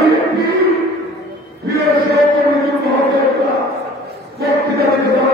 BNP প্রিয় সহকর্মী মহোদয়রা বক্তৃতা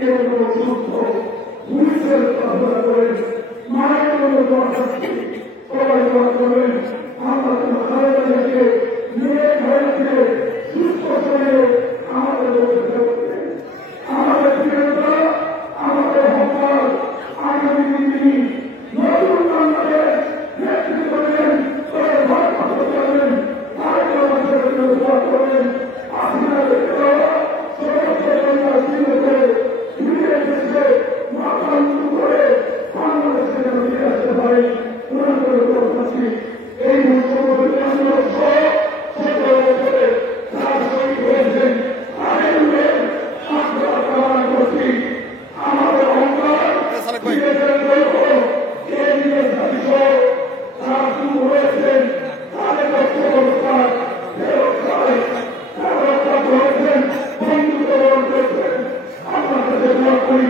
কেউ কোনো যুদ্ধ পুলিশের প্রার্থনা করেন, মায়ের কোনো দোয়া থাকছে, সবাই দোয়া করবেন আমরা যেন খালেদা জিয়াকে নিয়ে ঘরে সুস্থ শরীরে আমাদের মধ্যে ফেরত দেন। আমাদের প্রিয়তা, আমাদের হকার, আগামী দিনে নতুন বাংলাদেশ নেতৃত্ব দেবেন, তবে ভারপ্রাপ্ত করবেন, তাই আমাদের জন্য দোয়া করবেন। আপনাদের সমস্ত জনতা ফিরে এসেছে মাথা উঁচু করে বাংলাদেশে যেন ফিরে আসতে পারে ওনাদের করছি। এই মুখ্যমন্ত্রী তারা শহীদ হয়েছেন, তাদের কামনা করছি। আমাদের অহংকার তারা শুরু হয়েছেন, তাদের অবস্থান হয়েছেন, বন্ধুত্ব করেছেন। আপনার কাছে দোয়া করি